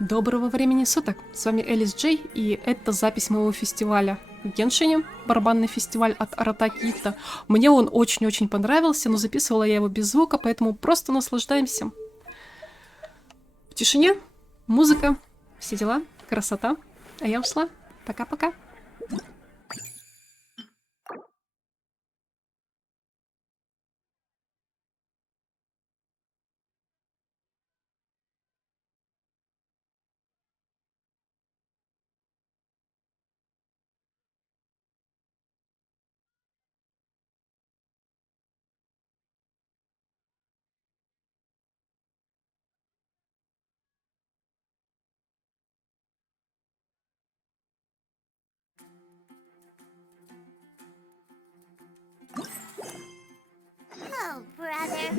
Доброго времени суток! С вами Элис Джей, и это запись моего фестиваля в Геншине, Барабанный Фестиваль от Аратаки Итто. Мне он очень-очень понравился, но записывала я его без звука, поэтому просто наслаждаемся. В тишине, музыка, все дела, красота. А я ушла. Пока-пока. Oh, brother.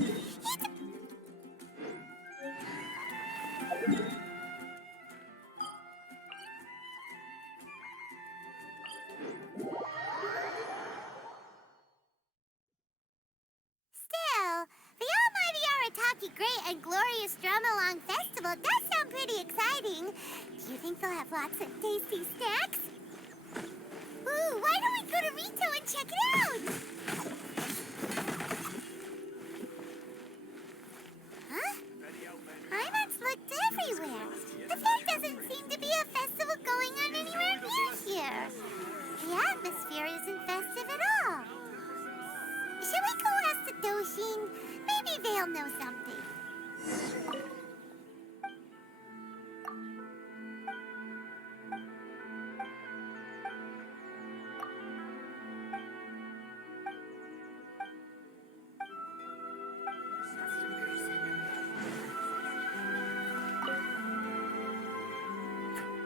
Still, the Almighty Arataki Great and Glorious Drum-Along Festival does sound pretty exciting. Do you think they'll have lots of tasty snacks? Ooh, why don't we go to Rito and check it out? Huh? Ivans looked everywhere. But there doesn't seem to be a festival going on anywhere near here. The atmosphere isn't festive at all. Should we go ask the Doshin? Maybe they'll know something.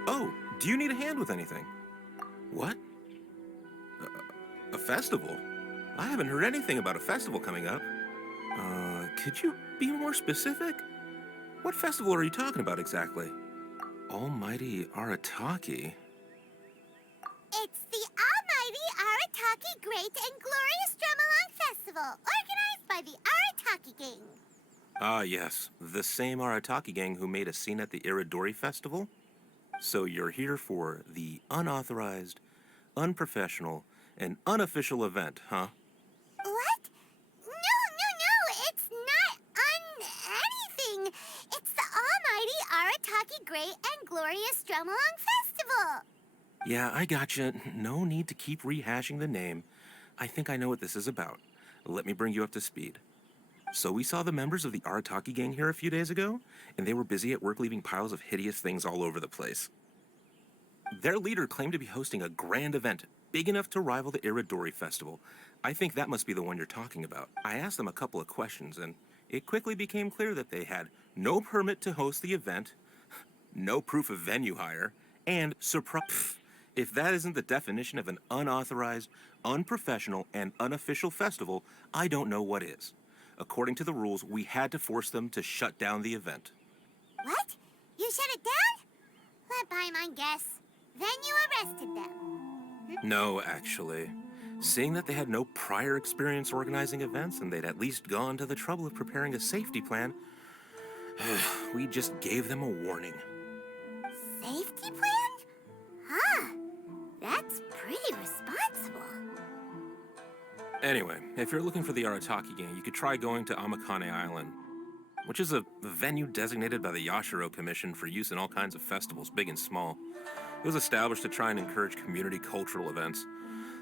Oh, do you need a hand with anything? What? A festival? I haven't heard anything about a festival coming up. Could you be more specific? What festival are you talking about exactly? Almighty Arataki? It's the Almighty Arataki Great and Glorious Drum-Along Festival, organized by the Arataki Gang. Ah, yes. The same Arataki gang who made a scene at the Iridori Festival? So you're here for the unauthorized, unprofessional, and unofficial event, huh? What? No, it's not anything. It's the Almighty Arataki Great and Glorious Drum-Along Festival. Yeah, I gotcha. No need to keep rehashing the name. I think I know what this is about. Let me bring you up to speed. So we saw the members of the Arataki gang here a few days ago, and they were busy at work leaving piles of hideous things all over the place. Their leader claimed to be hosting a grand event, big enough to rival the Iridori Festival. I think that must be the one you're talking about. I asked them a couple of questions, and it quickly became clear that they had no permit to host the event, no proof of venue hire, and surprise. If that isn't the definition of an unauthorized, unprofessional, and unofficial festival, I don't know what is. According to the rules, we had to force them to shut down the event. What? You shut it down? Let Paimon guess. Then you arrested them. No, actually. Seeing that they had no prior experience organizing events and they'd at least gone to the trouble of preparing a safety plan, we just gave them a warning. Safety plan? Huh. That's pretty responsible. Anyway, if you're looking for the Arataki gang, you could try going to Amakane Island, which is a venue designated by the Yashiro Commission for use in all kinds of festivals, big and small. It was established to try and encourage community cultural events.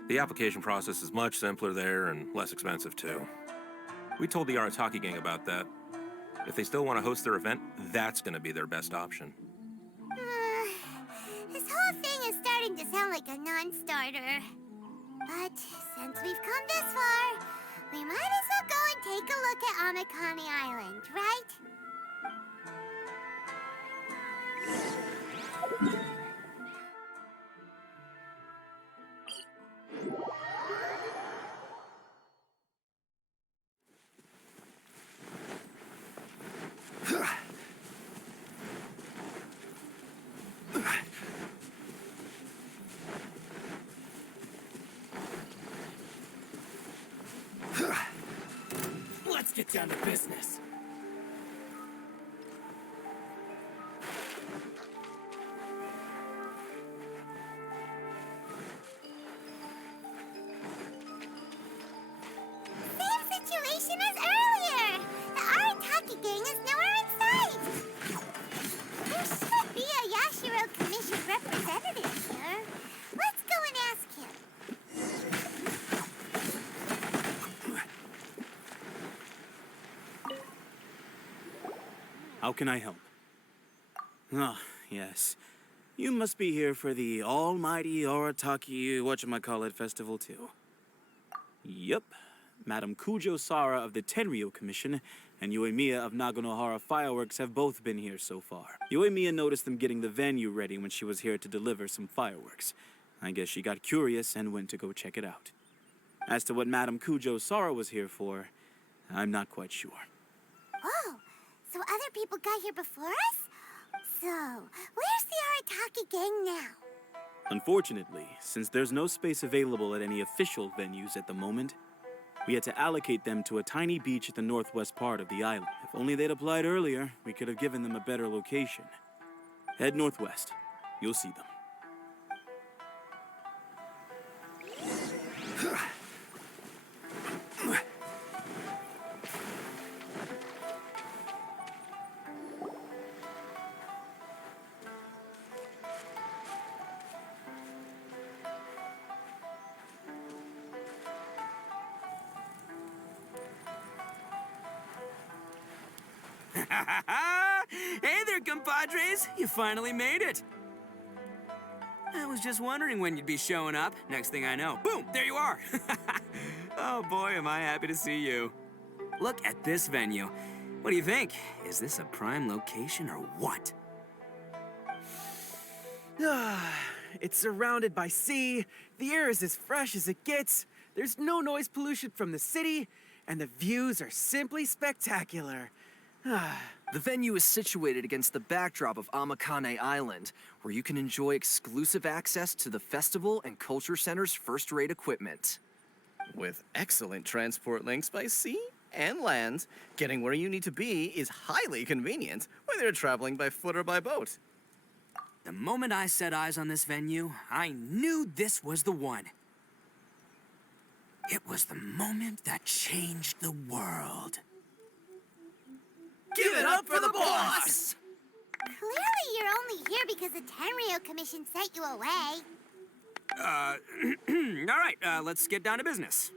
The application process is much simpler there and less expensive, too. We told the Arataki gang about that. If they still want to host their event, that's going to be their best option. This whole thing is starting to sound like a non-starter. But since we've come this far, we might as well go and take a look at Amakane Island, right? Let's get down to business. How can I help? Ah, yes. You must be here for the almighty Arataki whatchamacallit festival too. Yep. Madam Kujo Sara of the Tenryo Commission and Yoimiya of Naganohara Fireworks have both been here so far. Yoimiya noticed them getting the venue ready when she was here to deliver some fireworks. I guess she got curious and went to go check it out. As to what Madam Kujo Sara was here for, I'm not quite sure. Oh, so other people got here before us? So, where's the Arataki gang now? Unfortunately, since there's no space available at any official venues at the moment, we had to allocate them to a tiny beach at the northwest part of the island. If only they'd applied earlier, we could have given them a better location. Head northwest. You'll see them. Hey there, compadres! You finally made it! I was just wondering when you'd be showing up. Next thing I know, boom, there you are! Oh boy, am I happy to see you. Look at this venue. What do you think? Is this a prime location or what? It's surrounded by sea, the air is as fresh as it gets, there's no noise pollution from the city, and the views are simply spectacular. The venue is situated against the backdrop of Amakane Island, where you can enjoy exclusive access to the festival and culture center's first-rate equipment. With excellent transport links by sea and land, getting where you need to be is highly convenient, whether you're traveling by foot or by boat. The moment I set eyes on this venue, I knew this was the one. It was the moment that changed the world. Give it up for the boss! Clearly you're only here because the Tenryo Commission sent you away. All right, let's get down to business.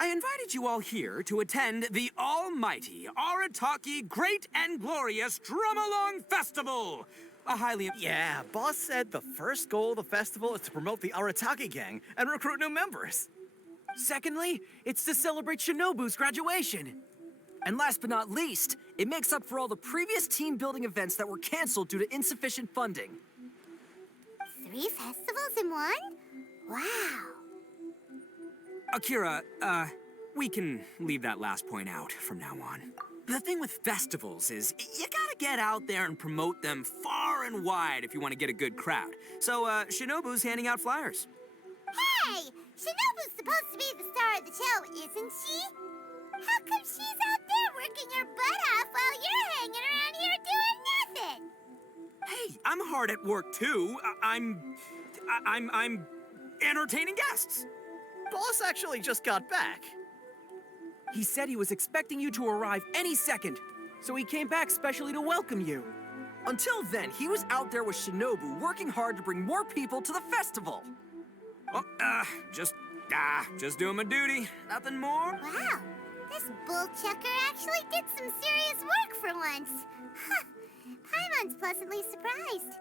I invited you all here to attend the almighty Arataki Great and Glorious Drum-Along Festival. A highly... Yeah, boss said the first goal of the festival is to promote the Arataki gang and recruit new members. Secondly, it's to celebrate Shinobu's graduation. And last but not least, it makes up for all the previous team-building events that were canceled due to insufficient funding. 3 festivals in one? Wow. Akira, we can leave that last point out from now on. The thing with festivals is you gotta get out there and promote them far and wide if you want to get a good crowd. So, Shinobu's handing out flyers. Hey! Shinobu's supposed to be the star of the show, isn't she? How come she's out there working her butt off while you're hanging around here doing nothing? Hey, I'm hard at work too. I'm entertaining guests. Boss actually just got back. He said he was expecting you to arrive any second, so he came back specially to welcome you. Until then, he was out there with Shinobu working hard to bring more people to the festival. Well, just doing my duty. Nothing more. Wow, this bull chucker actually did some serious work for once. Huh. Paimon's pleasantly surprised.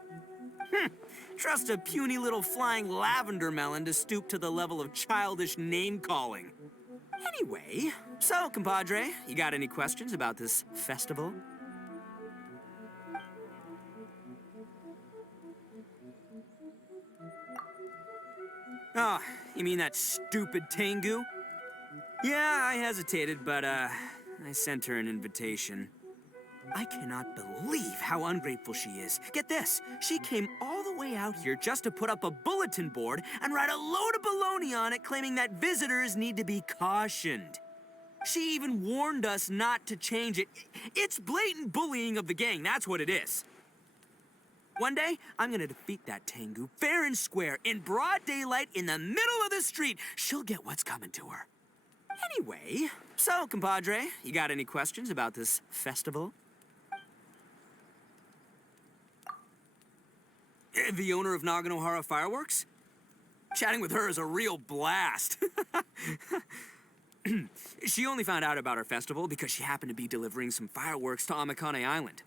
Trust a puny little flying lavender melon to stoop to the level of childish name-calling. Anyway, so, compadre, you got any questions about this festival? Oh, you mean that stupid Tengu? Yeah, I hesitated, but, I sent her an invitation. I cannot believe how ungrateful she is. Get this, she came all the way out here just to put up a bulletin board and write a load of baloney on it claiming that visitors need to be cautioned. She even warned us not to change it. It's blatant bullying of the gang, that's what it is. One day, I'm gonna defeat that Tengu fair and square in broad daylight in the middle of the street. She'll get what's coming to her. Anyway, so, compadre, you got any questions about this festival? The owner of Naganohara Fireworks? Chatting with her is a real blast. She only found out about our festival because she happened to be delivering some fireworks to Amakane Island.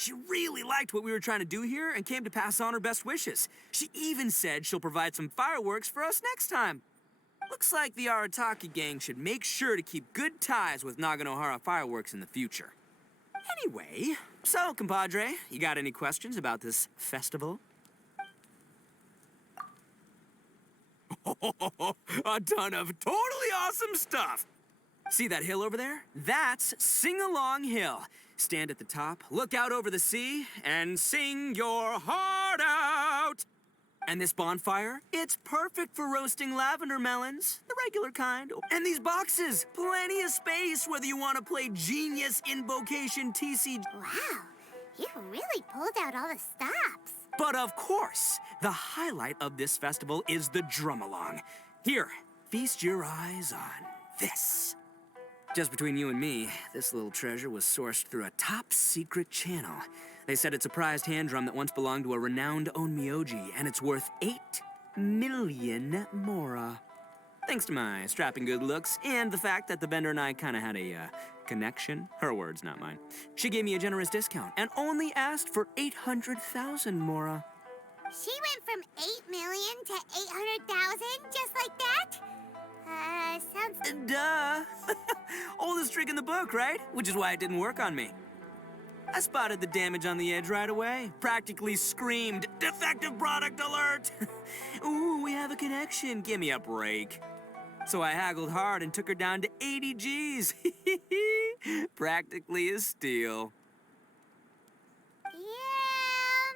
She really liked what we were trying to do here and came to pass on her best wishes. She even said she'll provide some fireworks for us next time. Looks like the Arataki gang should make sure to keep good ties with Naganohara Fireworks in the future. Anyway, so, compadre, you got any questions about this festival? A ton of totally awesome stuff! See that hill over there? That's Sing Along Hill. Stand at the top, look out over the sea, and sing your heart out! And this bonfire, it's perfect for roasting lavender melons, the regular kind. And these boxes, plenty of space whether you want to play Genius Invocation TC. Wow, you really pulled out all the stops. But of course, the highlight of this festival is the drum-along. Here, feast your eyes on this. Just between you and me, this little treasure was sourced through a top-secret channel. They said it's a prized hand drum that once belonged to a renowned onmyoji, and it's worth 8 million mora. Thanks to my strapping good looks and the fact that the vendor and I kind of had a connection. Her words, not mine. She gave me a generous discount and only asked for 800,000 mora. She went from 8 million to 800,000 just like that? Sounds... Duh. Oldest trick in the book, right? Which is why it didn't work on me. I spotted the damage on the edge right away. Practically screamed, "Defective product alert!" Ooh, we have a connection. Give me a break. So I haggled hard and took her down to 80 G's. Practically a steal. Yeah,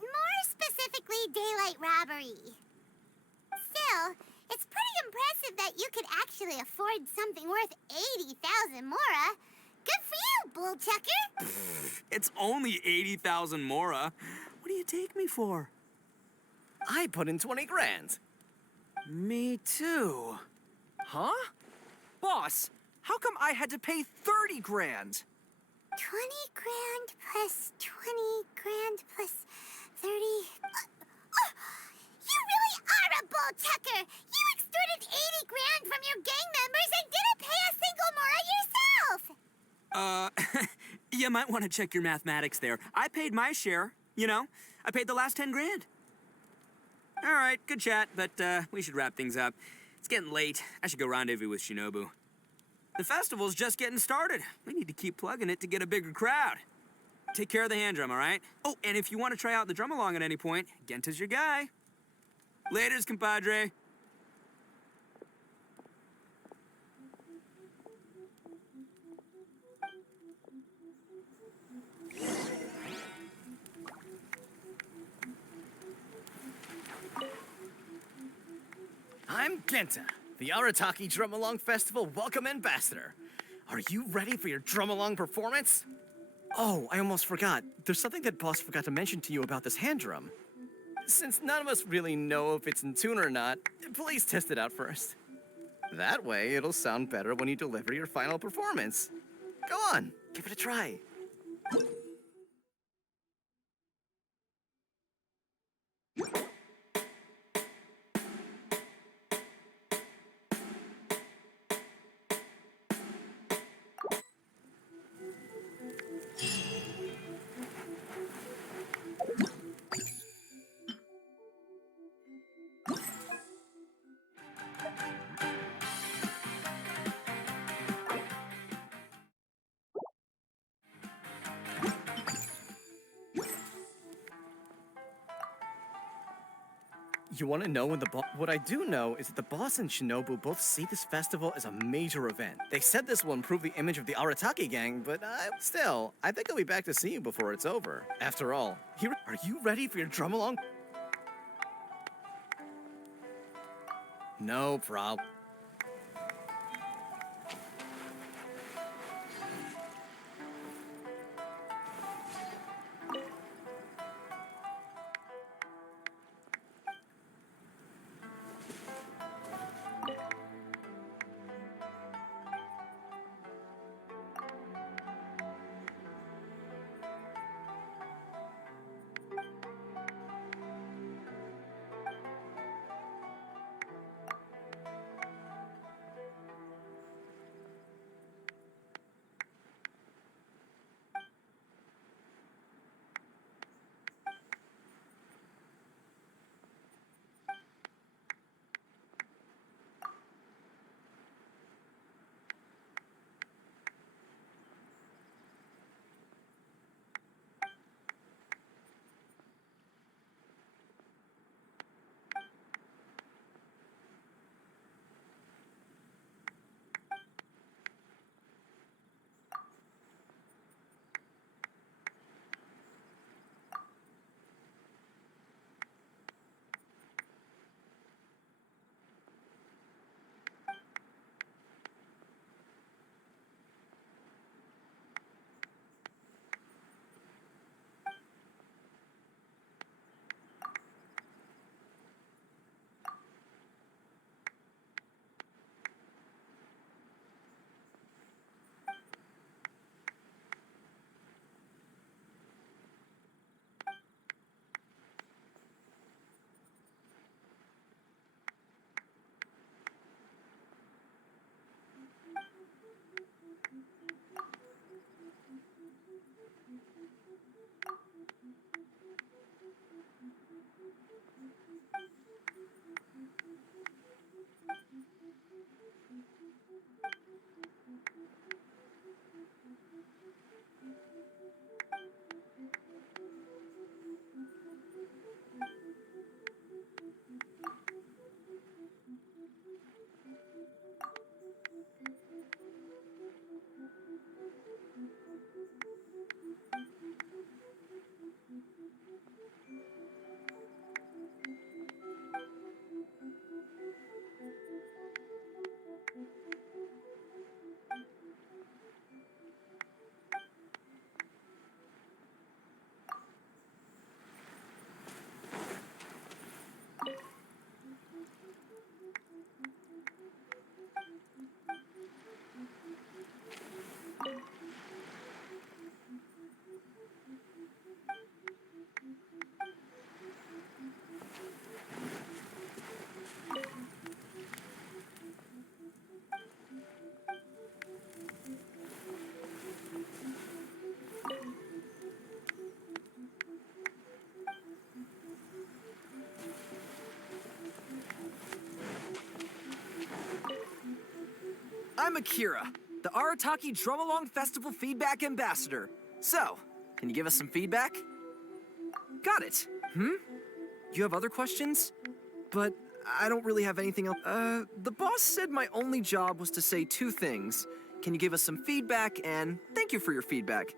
more specifically, daylight robbery. Still, it's pretty impressive that you could actually afford something worth 80,000 mora. Good for you, bull chucker. It's only 80,000 mora. What do you take me for? I put in 20 grand. Me too. Huh? Boss, how come I had to pay 30 grand? 20 grand plus 20 grand plus 30... you really are a bull chucker! You extorted 80 grand from your gang members and didn't pay a single mora yourself! You might want to check your mathematics there. I paid my share, you know. I paid the last 10 grand. All right, good chat, but we should wrap things up. It's getting late. I should go rendezvous with Shinobu. The festival's just getting started. We need to keep plugging it to get a bigger crowd. Take care of the hand drum, all right? Oh, and if you want to try out the drum along at any point, Genta's your guy. Laters, compadre. I'm Genta, the Arataki Drum Along Festival Welcome Ambassador. Are you ready for your drum along performance? Oh, I almost forgot. There's something that Boss forgot to mention to you about this hand drum. Since none of us really know if it's in tune or not, please test it out first. That way, it'll sound better when you deliver your final performance. Go on, give it a try. You want to know when what I do know is that the boss and Shinobu both see this festival as a major event. They said this will improve the image of the Arataki gang, but still, I think I'll be back to see you before it's over. After all, are you ready for your drum along? No problem. I'm Akira, the Arataki Drum Along Festival Feedback Ambassador. So, can you give us some feedback? Got it. You have other questions? But I don't really have anything else. The boss said my only job was to say two things. Can you give us some feedback, and thank you for your feedback.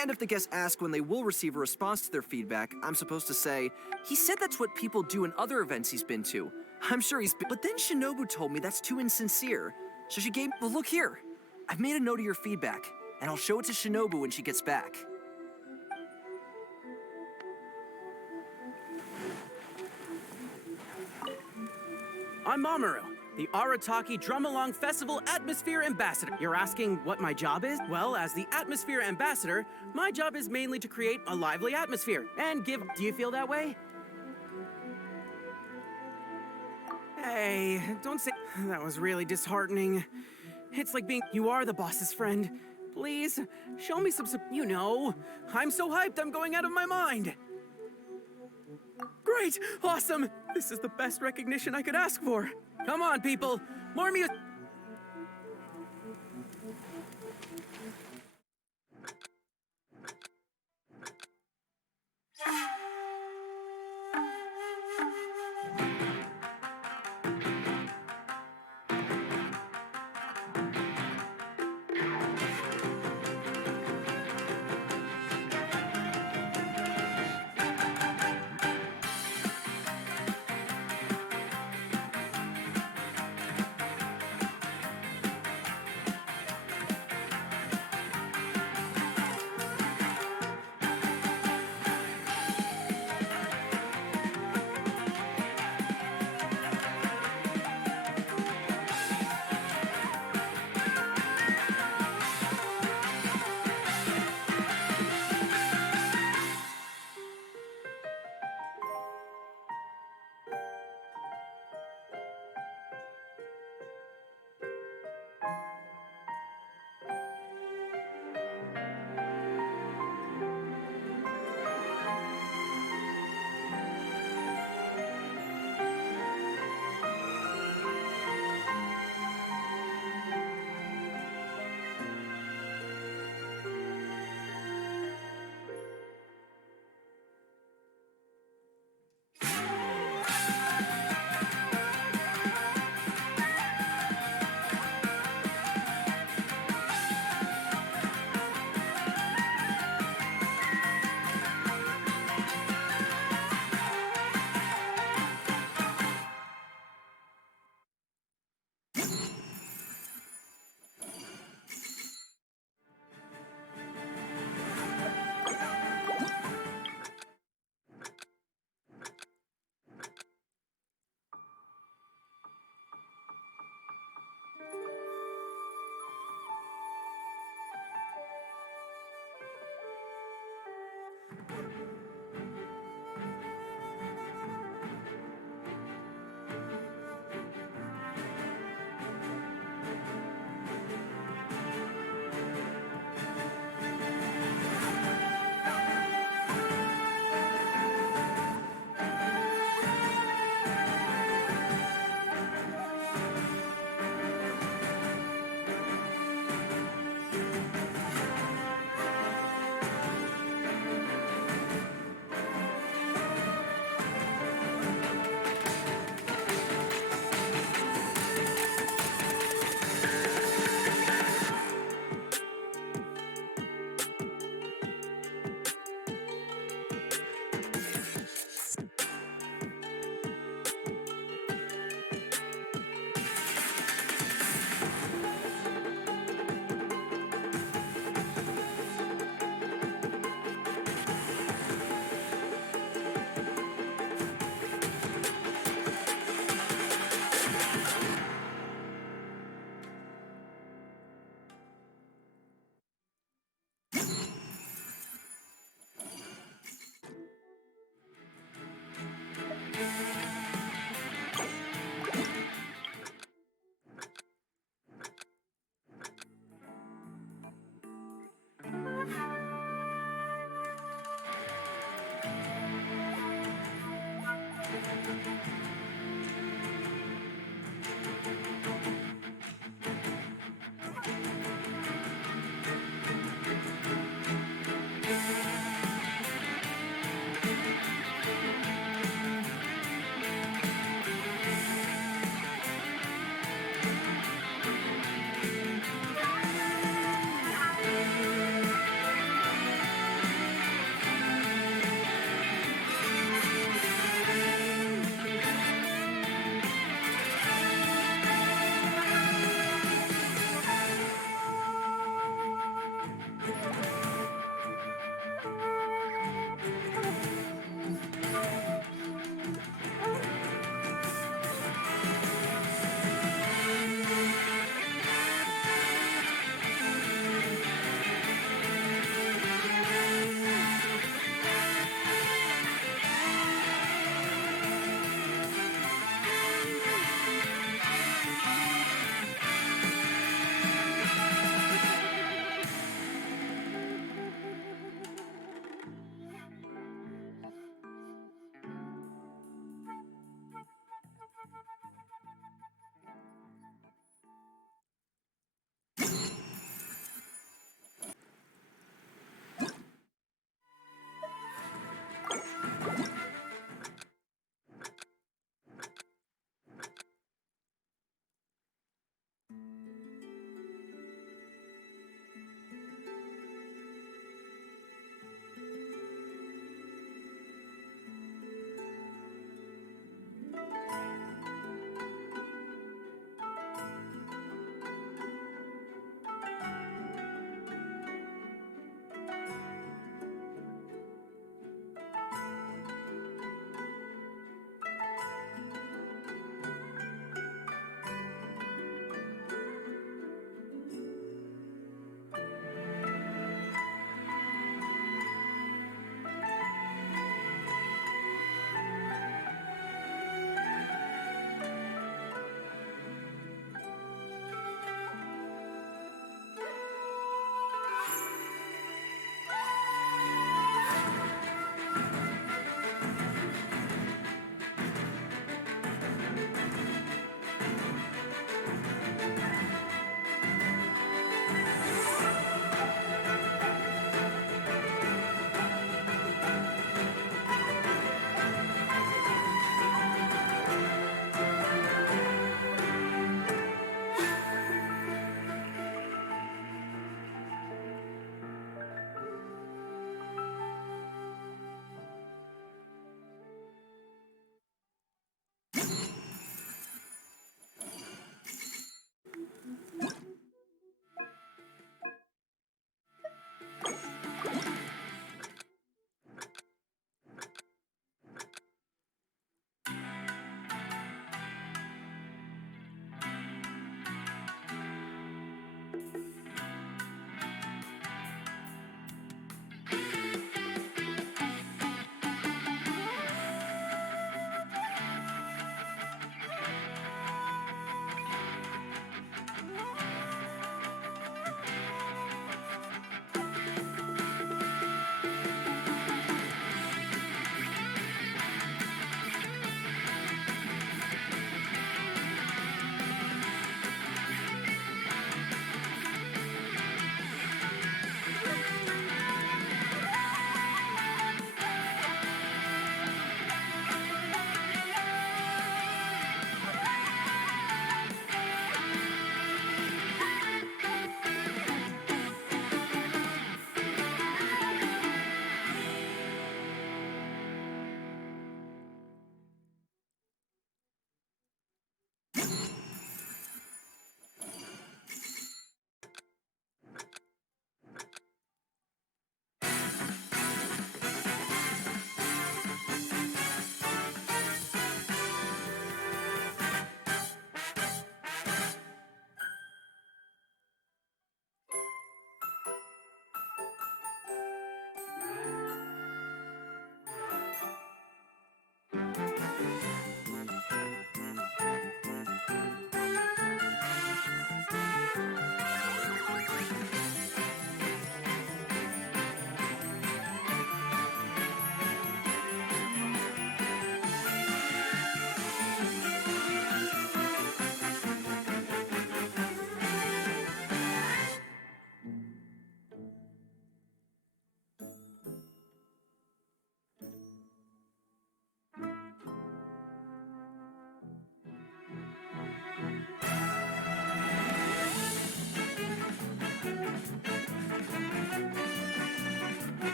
And if the guests ask when they will receive a response to their feedback, I'm supposed to say, he said that's what people do in other events he's been to. I'm sure he's been, but then Shinobu told me that's too insincere. So she gave, well, look here. I've made a note of your feedback, and I'll show it to Shinobu when she gets back. I'm Mamoru, the Arataki Drum Along Festival Atmosphere Ambassador. You're asking what my job is? Well, as the Atmosphere Ambassador, my job is mainly to create a lively atmosphere and give... Do you feel that way? Hey, don't say... That was really disheartening. It's like being... You are the boss's friend. Please, show me some... You know, I'm so hyped I'm going out of my mind. Great! Awesome! This is the best recognition I could ask for. Come on, people! More music!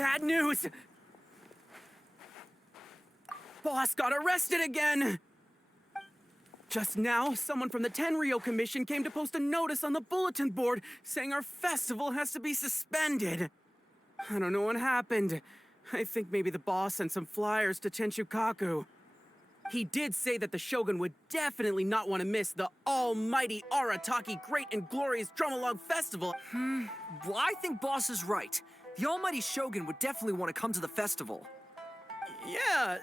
bad news! Boss got arrested again! Just now, someone from the Tenryo Commission came to post a notice on the bulletin board saying our festival has to be suspended. I don't know what happened. I think maybe the boss sent some flyers to Tenshukaku. He did say that the Shogun would definitely not want to miss the almighty Arataki Great and Glorious Drum-Along Festival. Well, I think Boss is right. The almighty Shogun would definitely want to come to the festival. Yeah,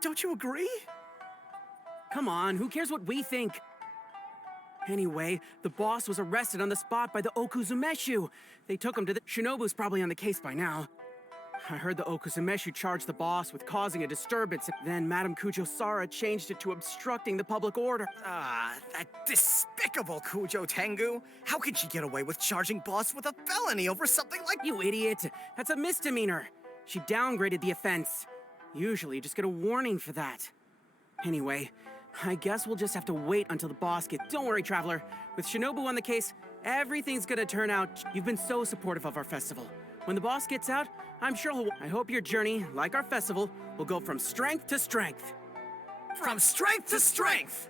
don't you agree? Come on, who cares what we think? Anyway, the boss was arrested on the spot by the Okuzumeshu. They took him to the... Shinobu's probably on the case by now. I heard the Okuzumeshu charged the boss with causing a disturbance. Then Madame Kujo-Sara changed it to obstructing the public order. Ah, that despicable Kujo Tengu. How could she get away with charging Boss with a felony over something like... You idiot! That's a misdemeanor. She downgraded the offense. Usually you just get a warning for that. Anyway, I guess we'll just have to wait until the boss gets... Don't worry, Traveler. With Shinobu on the case, everything's gonna turn out... You've been so supportive of our festival. When the boss gets out, I'm sure he'll... I hope your journey, like our festival, will go from strength to strength. From strength to strength!